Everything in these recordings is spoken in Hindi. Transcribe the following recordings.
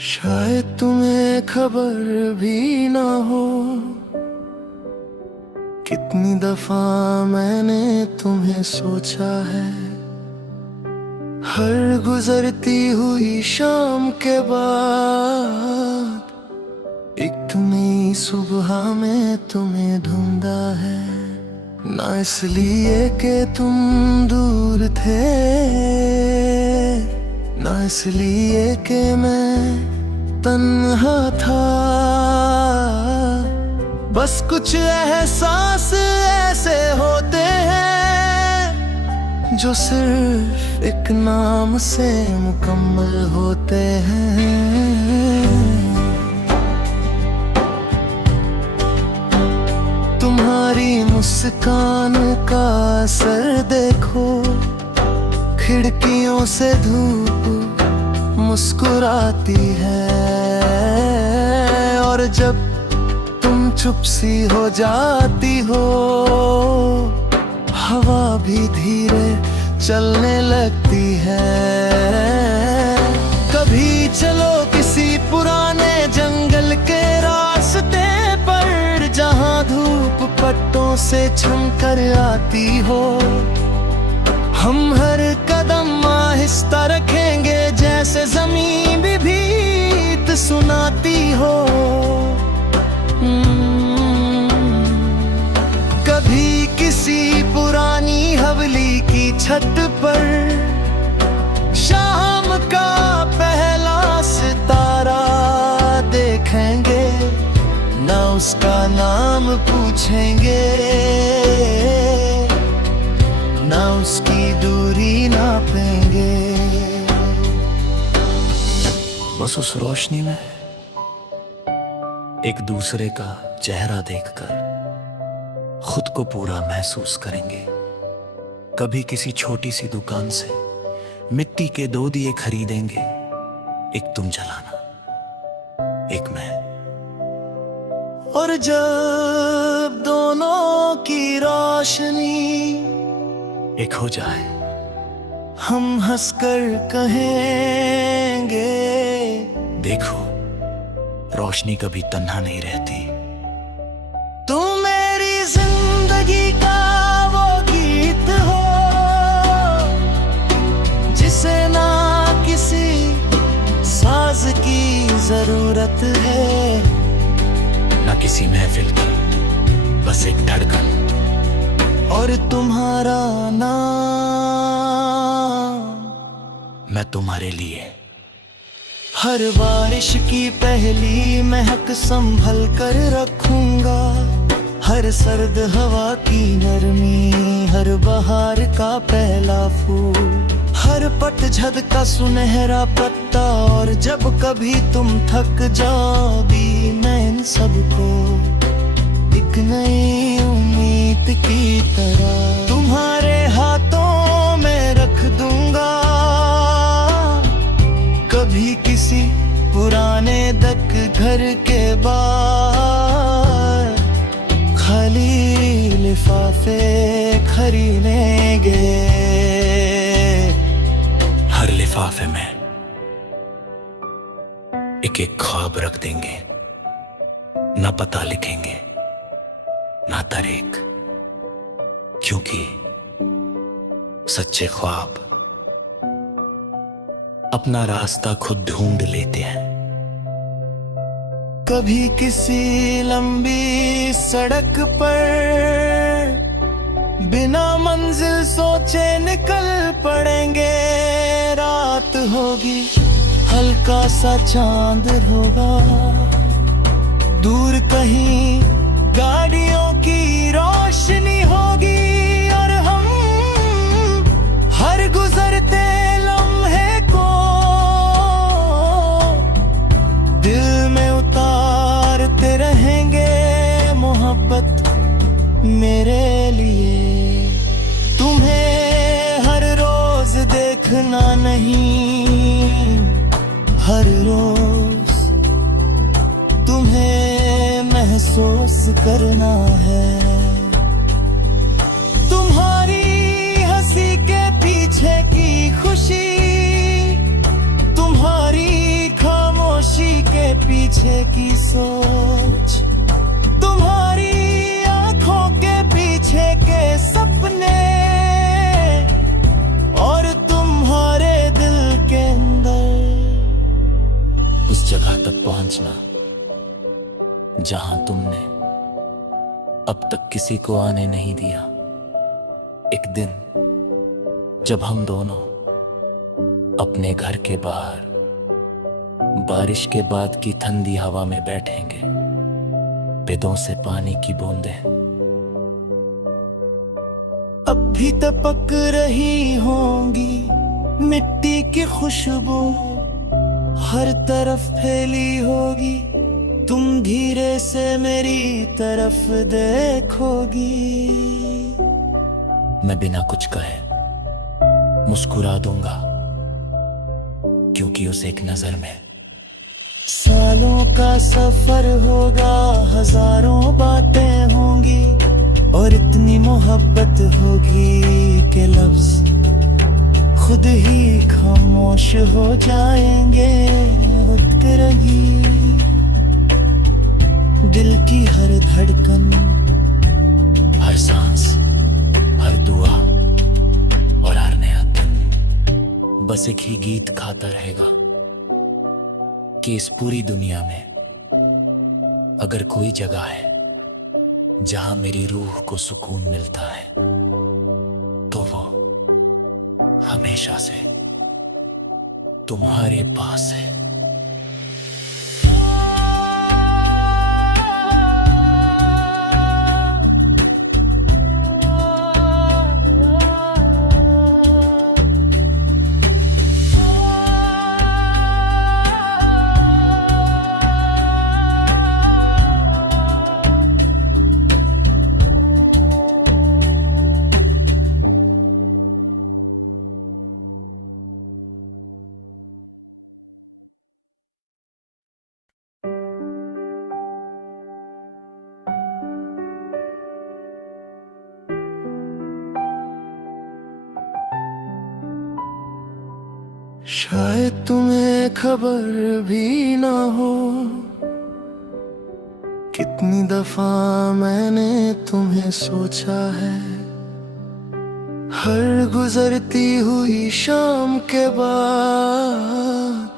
शायद तुम्हें खबर भी ना हो, कितनी दफा मैंने तुम्हें सोचा है। हर गुजरती हुई शाम के बाद एक नई सुबह में तुम्हें ढूंढा है। ना इसलिए कि तुम दूर थे, ना इसलिए कि मैं तन्हा था, बस कुछ एहसास ऐसे होते हैं जो सिर्फ एक नाम से मुकम्मल होते हैं। तुम्हारी मुस्कान का असर देखो, खिड़कियों से धूप मुस्कुराती है, और जब तुम चुप सी हो जाती हो, हवा भी धीरे चलने लगती है। कभी चलो किसी पुराने जंगल के रास्ते पर, जहां धूप पट्टों से छनकर आती हो। हम हर कदम आहिस्ता रखेंगे, जैसे जमीन भी भीत सुनाती हो। कभी किसी पुरानी हवेली की छत पर, शाम का पहला सितारा देखेंगे, ना उसका नाम पूछेंगे, ना उसकी दूरी नापेंगे। बस उस रोशनी में एक दूसरे का चेहरा देखकर खुद को पूरा महसूस करेंगे। कभी किसी छोटी सी दुकान से मिट्टी के 2 दिए खरीदेंगे, एक तुम जलाना, एक मैं। और जब दोनों की रोशनी एक हो जाए, हम हंसकर कहेंगे, देखो रोशनी कभी तन्हा नहीं रहती। तुम मेरी जिंदगी का वो गीत हो, जिसे ना किसी साज की जरूरत है, ना किसी महफिल की, बस एक धड़कन और तुम्हारा नाम। मैं तुम्हारे लिए हर बारिश की पहली महक संभल कर रखूंगा, हर सर्द हवा की नरमी, हर बहार का पहला फूल, हर पतझड़ का सुनहरा पत्ता। और जब कभी तुम थक जाओगी, मैं इन सबको एक नई उम्मीद की तरह तुम्हारे हाथों में रख दूंगा। कभी किसी पुराने दक घर के बाहर खाली लिफाफे खरीदेंगे, हर लिफाफे में एक एक ख्वाब रख देंगे, ना पता लिखेंगे ना तारीख, क्योंकि सच्चे ख्वाब अपना रास्ता खुद ढूंढ लेते हैं। कभी किसी लंबी सड़क पर बिना मंजिल सोचे निकल पड़ेंगे, रात होगी, हल्का सा चांद होगा, दूर कहीं गाड़ियों की रोशनी होगी, और हम हर गुजरते लम्हे को दिल में उतारते रहेंगे। मोहब्बत मेरे लिए तुम्हें हर रोज देखना नहीं, हर रोज तुम्हें महसूस करना है। तुम्हारी हंसी के पीछे की खुशी, तुम्हारी खामोशी पीछे की सोच, तुम्हारी आंखों के पीछे के सपने, और तुम्हारे दिल के अंदर उस जगह तक पहुंचना जहां तुमने अब तक किसी को आने नहीं दिया। एक दिन जब हम दोनों अपने घर के बाहर बारिश के बाद की ठंडी हवा में बैठेंगे, बेदों से पानी की बूंदें अब भी टपक रही होंगी, मिट्टी की खुशबू हर तरफ फैली होगी, तुम धीरे से मेरी तरफ देखोगी। मैं बिना कुछ कहे मुस्कुरा दूंगा, क्योंकि उस एक नजर में सालों का सफर होगा, हजारों बातें होंगी, और इतनी मोहब्बत होगी कि लफ्ज खुद ही खामोश हो जाएंगे। वक्त रही दिल की हर धड़कन, हर सांस, हर दुआ और हर नया दिन बस एक ही गीत गाता रहेगा कि इस पूरी दुनिया में अगर कोई जगह है जहां मेरी रूह को सुकून मिलता है, तो वो हमेशा से तुम्हारे पास है। शायद तुम्हें खबर भी ना हो, कितनी दफा मैंने तुम्हें सोचा है। हर गुजरती हुई शाम के बाद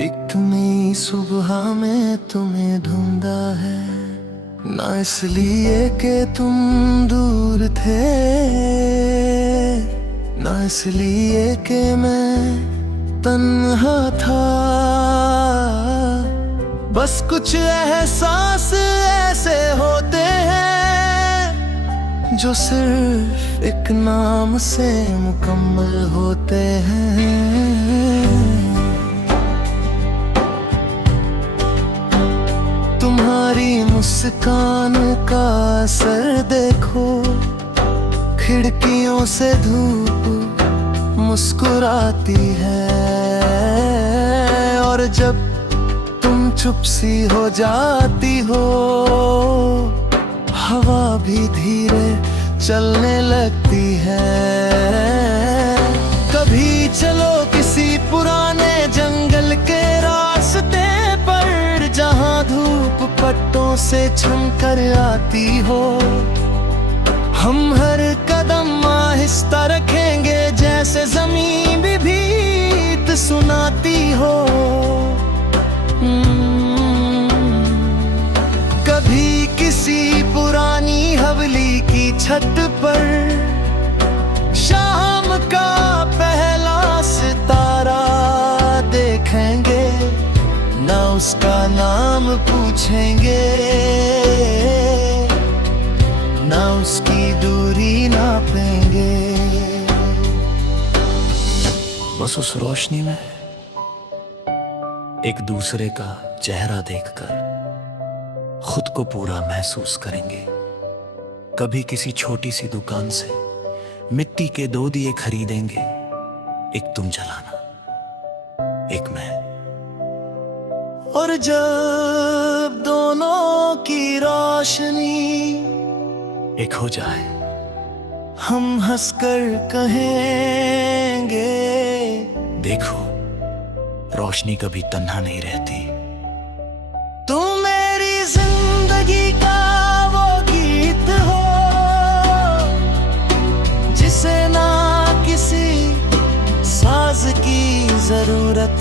एक नई सुबह में तुम्हें ढूंढा है, ना इसलिए कि तुम दूर थे, ना इसलिए कि मैं तन्हा था, बस कुछ एहसास ऐसे होते हैं जो सिर्फ एक नाम से मुकम्मल होते हैं। तुम्हारी मुस्कान का असर देखो, खिड़कियों से धूप मुस्कुराती है, और जब तुम चुप सी हो जाती हो, हवा भी धीरे चलने लगती है। कभी चलो किसी पुराने जंगल के रास्ते पर, जहां धूप पट्टों से छनकर आती हो, हम हर कदम आहिस्ता रखेंगे, जैसे जमीन भी भीत सुनाती हो। कभी किसी पुरानी हवेली की छत पर शाम का पहला सितारा देखेंगे, ना उसका नाम पूछेंगे, ना उसकी दूरी नापेंगे। बस उस रोशनी में एक दूसरे का चेहरा देखकर खुद को पूरा महसूस करेंगे। कभी किसी छोटी सी दुकान से मिट्टी के 2 दिए खरीदेंगे, एक तुम जलाना, एक मैं, और जब दोनों की रोशनी एक हो जाए, हम हंसकर कहेंगे, देखो रोशनी कभी तन्हा नहीं रहती,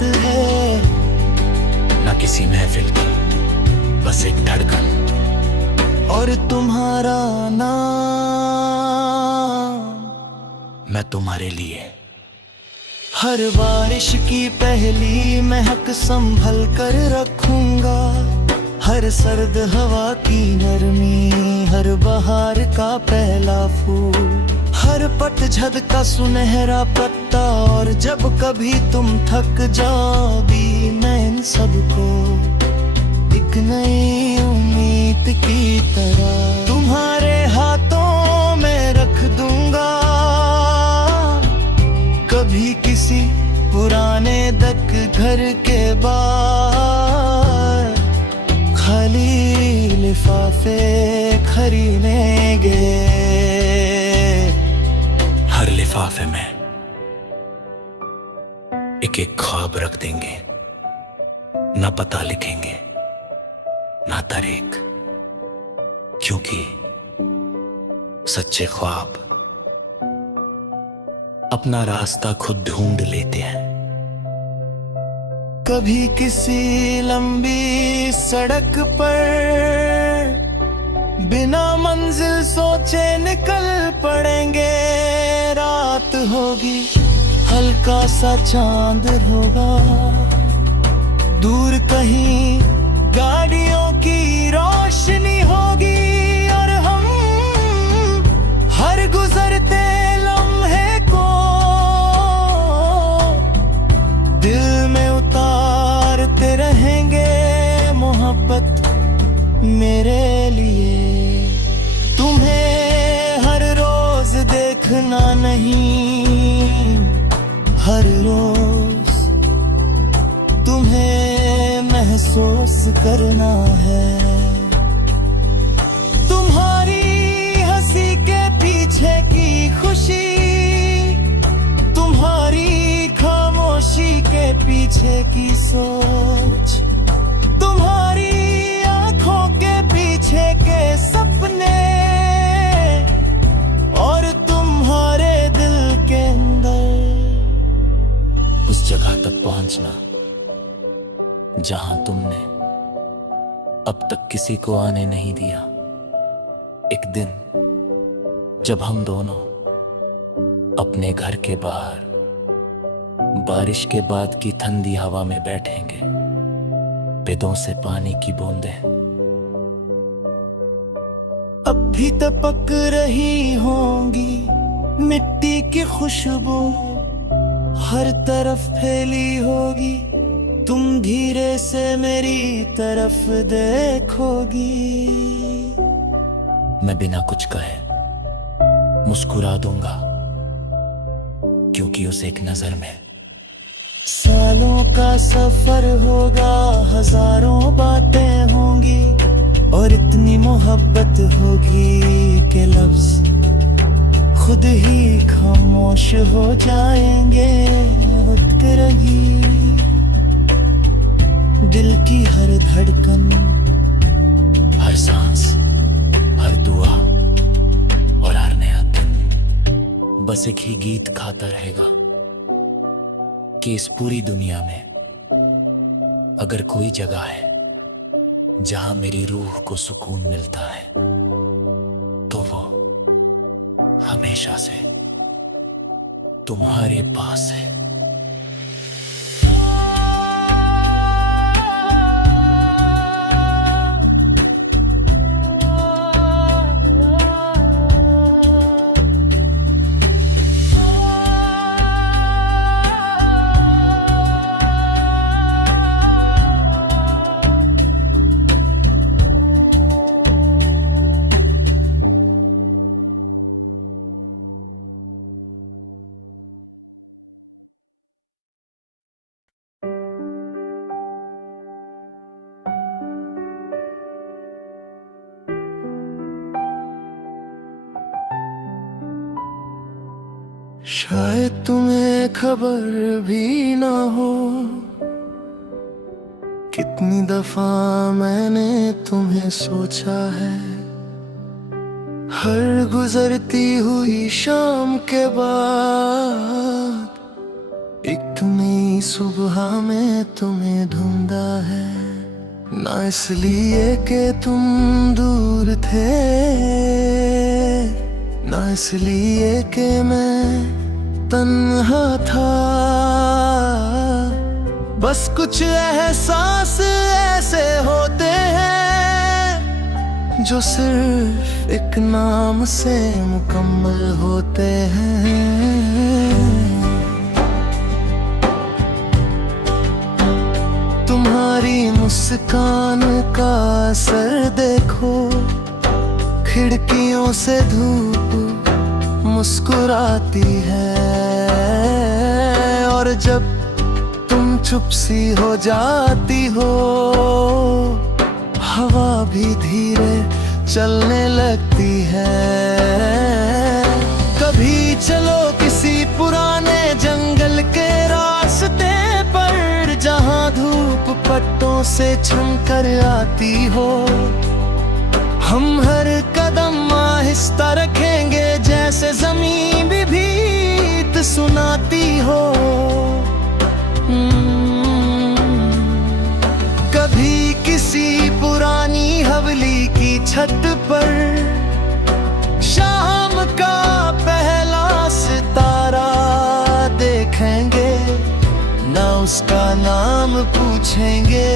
बात है, ना किसी महफिल की, बस एक धड़कन और तुम्हारा नाम। मैं तुम्हारे लिए हर बारिश की पहली महक संभल कर रखूंगा, हर सर्द हवा की नरमी, हर बहार का पहला फूल, हर पतझड़ का सुनहरा पत्ता। और जब कभी तुम थक जाओ भी, मैं इन सबको एक नई उम्मीद की तरह तुम्हारे हाथों में रख दूंगा। कभी किसी पुराने दक घर के बाहर खाली लिफाफे खरीदेंगे, हर लिफाफे में एक एक ख्वाब रख देंगे, ना पता लिखेंगे ना तारीख, क्योंकि सच्चे ख्वाब अपना रास्ता खुद ढूंढ लेते हैं। कभी किसी लंबी सड़क पर बिना मंजिल सोचे निकल पड़ेंगे, रात होगी हल्का सा चांद होगा, दूर कहीं गाड़ियों की रोशनी होगी, और हम हर गुजरते लम्हे को दिल में उतारते रहेंगे। मोहब्बत मेरे लिए तुम्हें हर रोज देखना नहीं, हर रोज तुम्हें महसूस करना है। तुम्हारी हंसी के पीछे की खुशी, तुम्हारी खामोशी के पीछे की सोच, तुम्हारी आंखों के पीछे के सपने, और तुम्हारे दिल के अंदर उस जगह तक पहुंचना जहां तुमने अब तक किसी को आने नहीं दिया। एक दिन जब हम दोनों अपने घर के बाहर बारिश के बाद की ठंडी हवा में बैठेंगे, पेड़ों से पानी की बूंदें अब भी टपक रही होंगी, मिट्टी की खुशबू हर तरफ फैली होगी, तुम धीरे से मेरी तरफ देखोगी। मैं बिना कुछ कहे मुस्कुरा दूंगा, क्योंकि उस एक नजर में सालों का सफर होगा, हजारों बातें होंगी, और इतनी मोहब्बत होगी कि लफ्ज खुद ही खामोश हो जाएंगे। उठ रही दिल की हर धड़कन, हर सांस, हर दुआ और हर नया दिन बस एक ही गीत खाता रहेगा कि इस पूरी दुनिया में अगर कोई जगह है जहां मेरी रूह को सुकून मिलता है, तो वो हमेशा से तुम्हारे पास है। शायद तुम्हें खबर भी ना हो, कितनी दफा मैंने तुम्हें सोचा है। हर गुजरती हुई शाम के बाद एक इतनी सुबह में तुम्हें ढूंढा है, ना इसलिए कि तुम दूर थे, ना इसलिए कि मैं तन्हा था। बस कुछ एहसास ऐसे होते हैं जो सिर्फ एक नाम से मुकम्मल होते हैं। तुम्हारी मुस्कान का असर देखो, खिड़कियों से धूप मुस्कुराती है, और जब तुम चुप सी हो जाती हो, हवा भी धीरे चलने लगती है। कभी चलो किसी पुराने जंगल के रास्ते पर, जहां धूप पत्तों से छनकर आती हो। हम हर कदम आहिस्ता रखेंगे, जैसे जमीन भी भीत सुनाती हो। कभी किसी पुरानी हवेली की छत पर, शाम का पहला सितारा देखेंगे, ना उसका नाम पूछेंगे,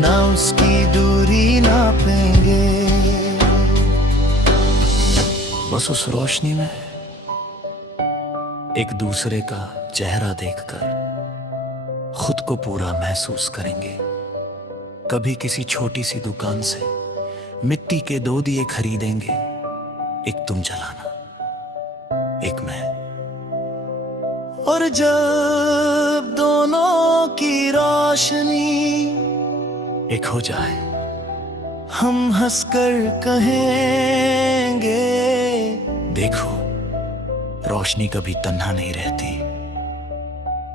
ना उसकी दूरी नापेंगे। बस उस रोशनी में एक दूसरे का चेहरा देखकर खुद को पूरा महसूस करेंगे। कभी किसी छोटी सी दुकान से मिट्टी के 2 दिए खरीदेंगे, एक तुम जलाना, एक मैं। और जब दोनों की रोशनी एक हो जाए, हम हंसकर कहेंगे, देखो रोशनी कभी तन्हा नहीं रहती।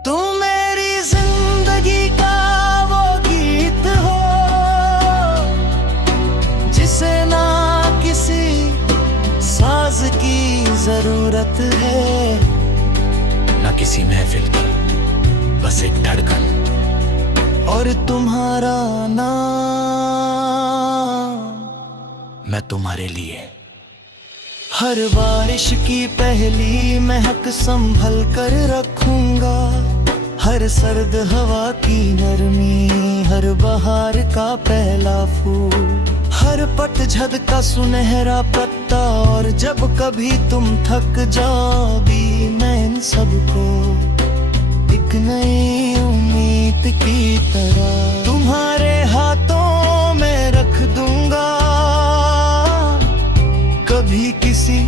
तुम मेरी जिंदगी का वो गीत हो, जिसे ना किसी साज की जरूरत है, ना किसी महफिल की, बस एक धड़कन और तुम्हारा नाम। मैं तुम्हारे लिए हर बारिश की पहली महक संभल कर रखूंगा, हर सर्द हवा की नरमी, हर बहार का पहला फूल, हर पतझड़ का सुनहरा पत्ता। और जब कभी तुम थक जाओगी, मैं इन सबको एक नई उम्मीद की तरह तुम्हारे हाथों में रख दूंगा। कभी किसी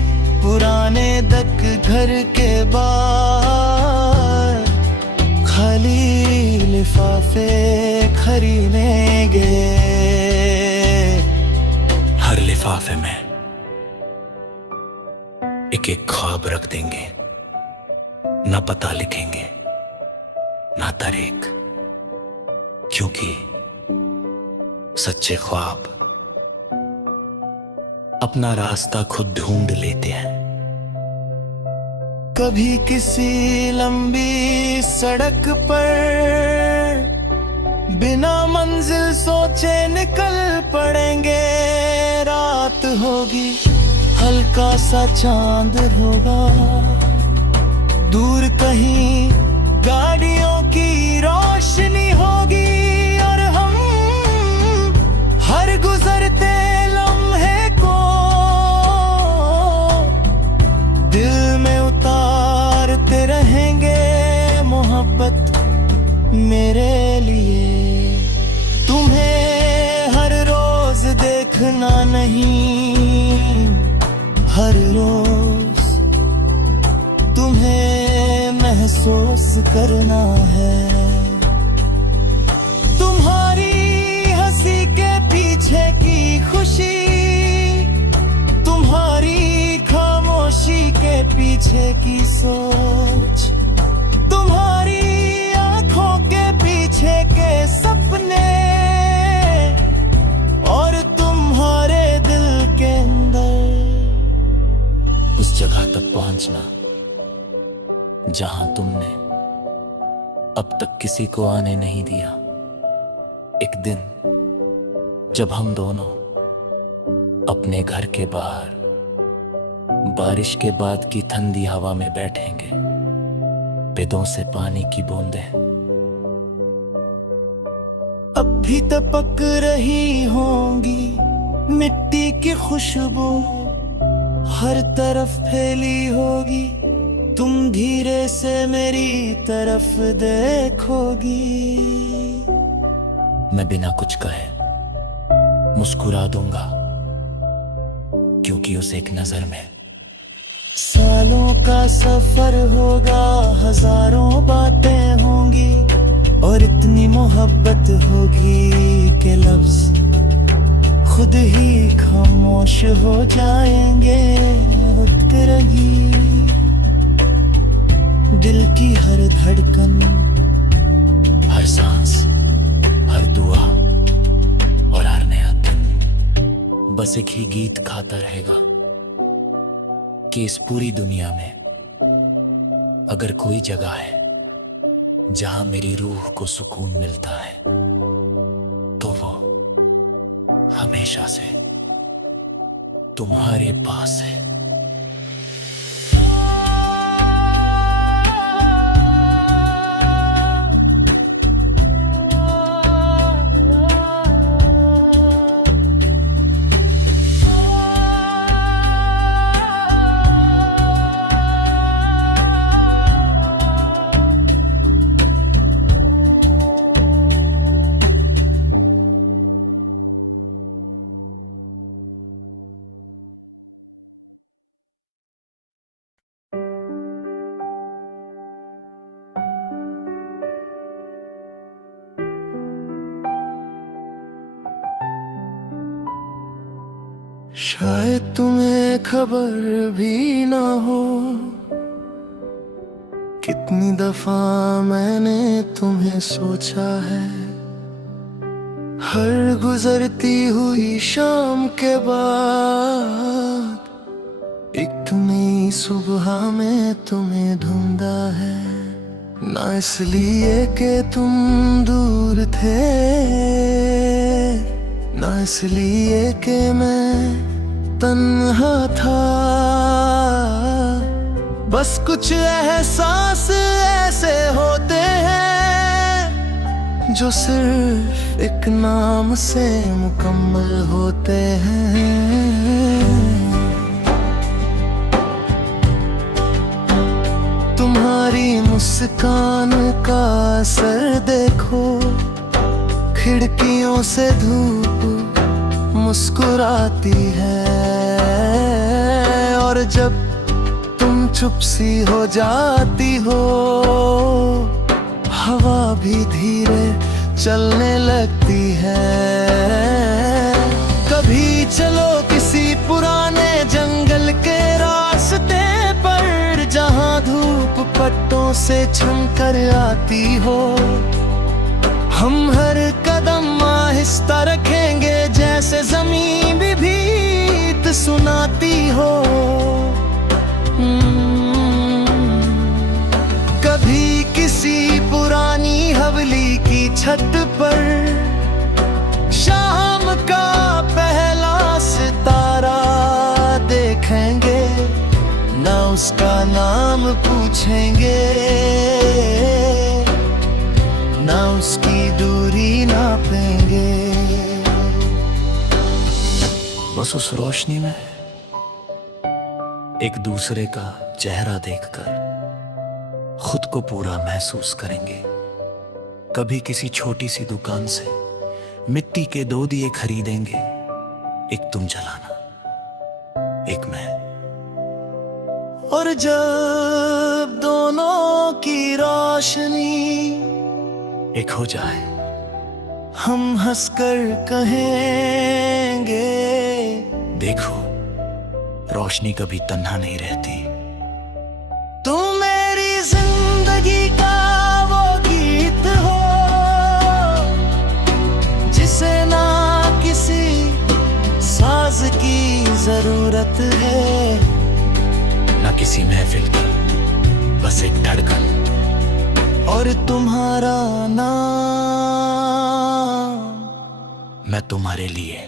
पुराने दक घर के बाहर खाली लिफाफे खरीदेंगे, हर लिफाफे में एक एक ख्वाब रख देंगे, ना पता लिखेंगे ना तारीख, क्योंकि सच्चे ख्वाब अपना रास्ता खुद ढूंढ लेते हैं। कभी किसी लंबी सड़क पर बिना मंजिल सोचे निकल पड़ेंगे, रात होगी, हल्का सा चांद होगा, दूर कहीं गाड़ियों की रोशनी होगी, और हम हर गुजरते लम्हे को दिल में उतारते रहेंगे। मोहब्बत मेरे लिए तुम्हें हर रोज देखना नहीं, हर रोज तुम्हें महसूस करना है। तुम्हारी हंसी के पीछे की खुशी, तुम्हारी खामोशी के पीछे की सोच, तुम्हारी आंखों के पीछे के सपने, और तुम्हारे दिल के अंदर उस जगह तक पहुंचना जहां तुमने अब तक किसी को आने नहीं दिया। एक दिन जब हम दोनों अपने घर के बाहर बारिश के बाद की ठंडी हवा में बैठेंगे, पेड़ों से पानी की बूंदें अब भी टपक रही होंगी, मिट्टी की खुशबू हर तरफ फैली होगी। तुम धीरे से मेरी तरफ देखोगी। मैं बिना कुछ कहे मुस्कुरा दूंगा, क्योंकि उस एक नजर में सालों का सफर होगा, हजारों बातें होंगी और इतनी मोहब्बत होगी कि लफ्ज खुद ही खामोश हो जाएंगे। उठ रही दिल की हर धड़कन, हर सांस, हर दुआ और हर नया दिन बस एक ही गीत गाता रहेगा कि इस पूरी दुनिया में अगर कोई जगह है जहां मेरी रूह को सुकून मिलता है, तो वो हमेशा से तुम्हारे पास है। शायद तुम्हें खबर भी ना हो, कितनी दफा मैंने तुम्हें सोचा है। हर गुजरती हुई शाम के बाद एक नई सुबह में तुम्हें ढूंढा है। ना इसलिए कि तुम दूर थे, ना इसलिए कि मैं तन्हा था, बस कुछ एहसास ऐसे होते हैं जो सिर्फ एक नाम से मुकम्मल होते हैं। तुम्हारी मुस्कान का असर देखो, खिड़कियों से धूप मुस्कुराती है, और जब तुम चुप सी हो जाती हो, हवा भी धीरे चलने लगती है। कभी चलो किसी पुराने जंगल के रास्ते पर, जहां धूप पत्तों से छनकर आती हो। हम हर कदम आहिस्ता रखेंगे, जैसे ज़मीन भी भीत सुनाती हो। कभी किसी पुरानी हवेली की छत पर शाम का पहला सितारा देखेंगे, ना उसका नाम पूछेंगे, ना उसकी दूरी नापेंगे। बस उस रोशनी में एक दूसरे का चेहरा देखकर खुद को पूरा महसूस करेंगे। कभी किसी छोटी सी दुकान से मिट्टी के 2 दिए खरीदेंगे, एक तुम जलाना, एक मैं। और जब दोनों की रोशनी एक हो जाए, हम हंसकर कहेंगे, देखो रोशनी कभी तन्हा नहीं रहती। तुम मेरी जिंदगी का वो गीत हो, जिसे ना किसी साज की जरूरत है, ना किसी महफिल की बस एक धड़कन और तुम्हारा नाम। मैं तुम्हारे लिए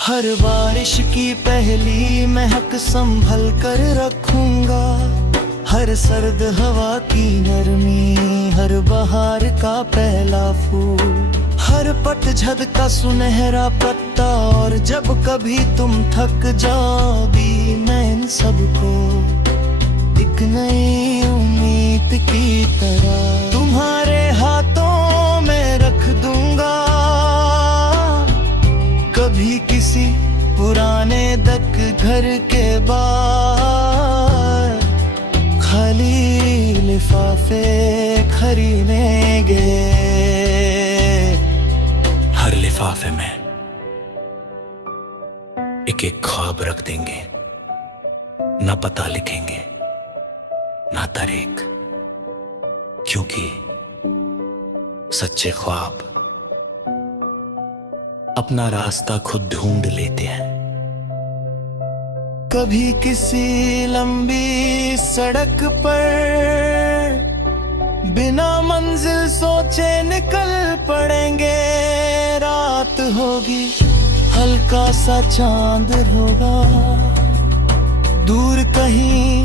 हर बारिश की पहली महक संभल कर रखूंगा, हर सर्द हवा की नरमी, हर बहार का पहला फूल, हर पतझड़ का सुनहरा पत्ता। और जब कभी तुम थक जाओ भी, मैं इन सबको एक नई उम्मीद की तरह तुम्हारे हाथों में रख दूंगा। कभी किसी पुराने दक घर के बाहर खाली लिफाफे खरीदेंगे, हर लिफाफे में एक एक ख्वाब रख देंगे, ना पता लिखेंगे ना तारीख, क्योंकि सच्चे ख्वाब अपना रास्ता खुद ढूंढ लेते हैं। कभी किसी लंबी सड़क पर बिना मंजिल सोचे निकल पड़ेंगे। रात होगी, हल्का सा चांद होगा, दूर कहीं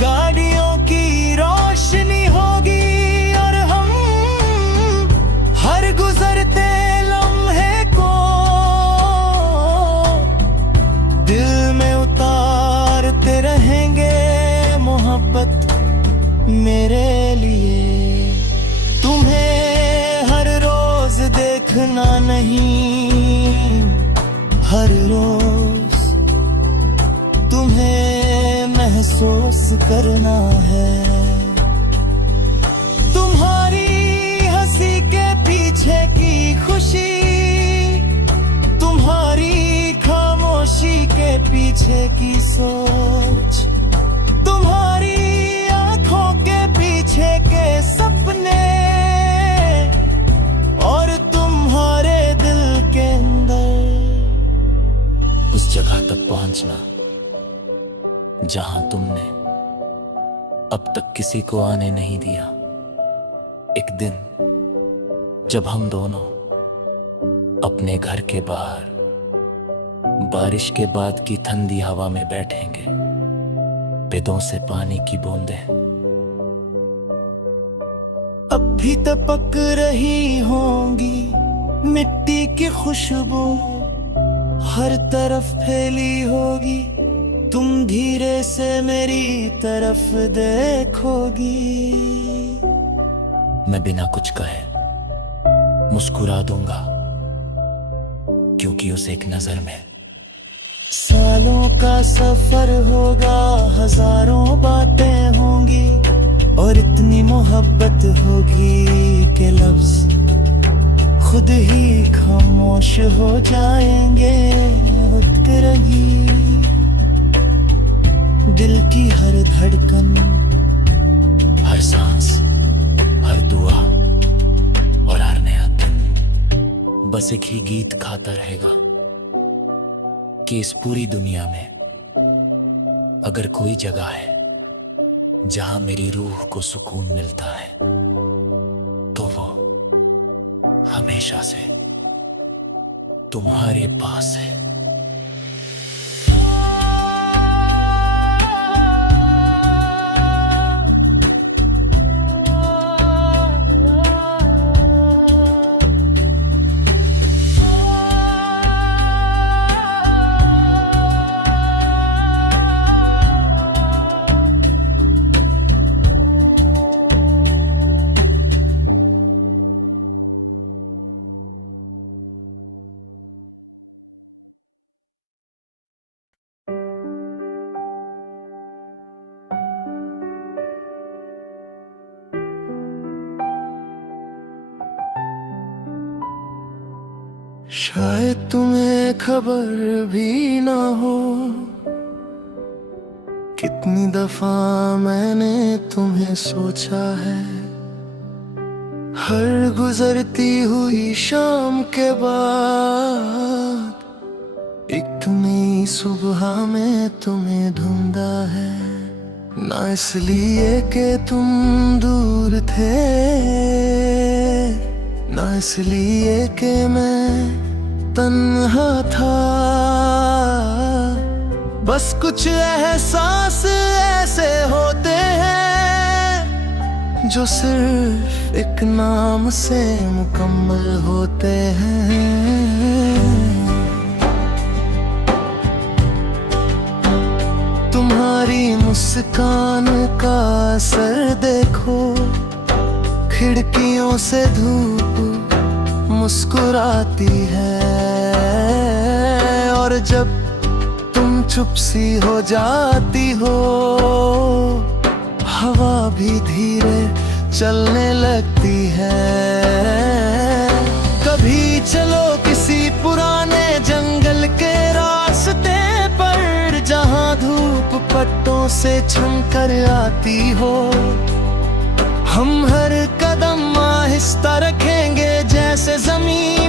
गाड़ियों की रोशनी होगी, और हम हर गुजरते लम्हे को दिल में उतारते रहेंगे। मोहब्बत मेरे लिए तुम्हें हर रोज देखना नहीं, हर रोज तुम्हें महसूस करना है। तुम्हारी हंसी के पीछे की खुशी, तुम्हारी खामोशी के पीछे की सोच, तुम्हारी आंखों के पीछे के सपने, और तुम्हारे दिल के अंदर उस जगह तक पहुंचना जहां तुमने अब तक किसी को आने नहीं दिया। एक दिन जब हम दोनों अपने घर के बाहर बारिश के बाद की ठंडी हवा में बैठेंगे, बेदों से पानी की बूंदें अब भी तपक रही होंगी, मिट्टी की खुशबू हर तरफ फैली होगी। तुम धीरे से मेरी तरफ देखोगी, मैं बिना कुछ कहे मुस्कुरा दूंगा, क्योंकि उस एक नजर में सालों का सफर होगा, हजारों बातें होंगी, और इतनी मोहब्बत होगी कि लफ्ज खुद ही खामोश हो जाएंगे। खुद रही दिल की हर धड़कन, हर सांस, हर दुआ और हर नया दिन बस एक ही गीत खाता रहेगा कि इस पूरी दुनिया में अगर कोई जगह है जहां मेरी रूह को सुकून मिलता है, तो वो हमेशा से तुम्हारे पास है। शायद तुम्हें खबर भी ना हो, कितनी दफा मैंने तुम्हें सोचा है। हर गुजरती हुई शाम के बाद एक नई सुबह में तुम्हें ढूंढा है। ना इसलिए कि तुम दूर थे, ना इसलिए कि मैं तन्हा था। बस कुछ एहसास ऐसे होते हैं जो सिर्फ एक नाम से मुकम्मल होते हैं। तुम्हारी मुस्कान का असर देखो, खिड़कियों से धूप मुस्कुराती है, और जब तुम चुप सी हो जाती हो, हवा भी धीरे चलने लगती है। कभी चलो किसी पुराने जंगल के रास्ते पर, जहां धूप पट्टों से छनकर आती हो। हम हर कदम आहिस्ता रखेंगे, जैसे जमीन